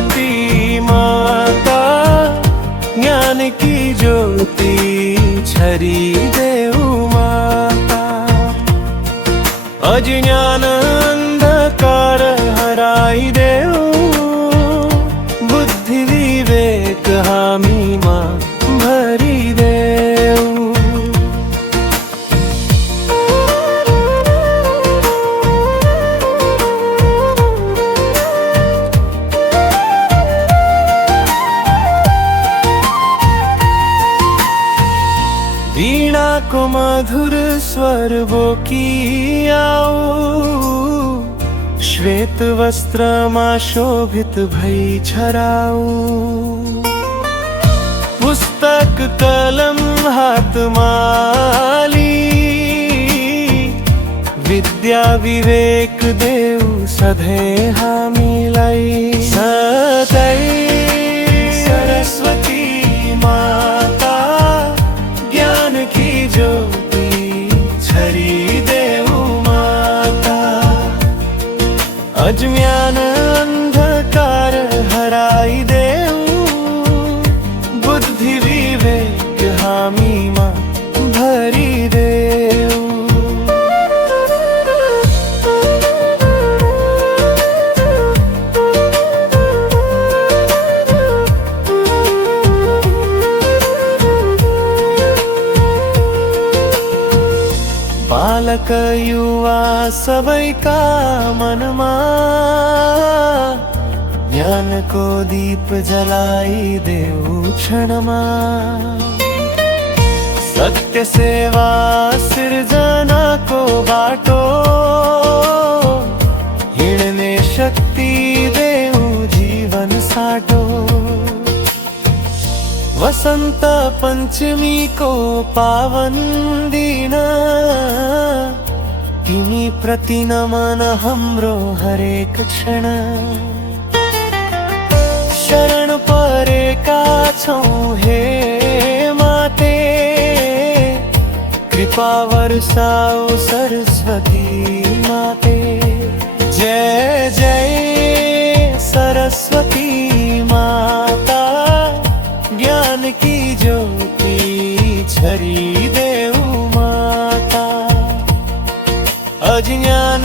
सरस्वती माता ज्ञान की ज्योति छरी देऊ माता। अज्ञान अंधकार हराई देऊ, बुद्धि विवेक हामी मां भरी देऊ। वीणा को मधुर स्वर बोकी आओ, श्वेत वस्त्र मां शोभित भई छराऊ। पुस्तक कलम हाथ माली, विद्या विवेक देव सधे हामी लाई। सदै सरस्वती माता ज्ञान की ज्योति छरी देऊ माता। अज्ञान अंधकार हराई देऊ, बुद्धि विवेक हामी मां भरी देऊ। बालक युवा सबै का मनमा, ज्ञान को दीप जलाई देऊ क्षणमा। सत्य सेवा सृजना को बाटो, हिड़ने शक्ति देऊ जीवन साटो। वसंत पंचमी को पावन दिन, तिमी प्रति नमन हाम्रो हरेक क्षण। शरण परेका छौं हे माते, कृपा वर्षाऊ सरस्वती माते। जय जय सरस्वती माता ज्ञान की ज्योति छरी देऊ माता। अज्ञान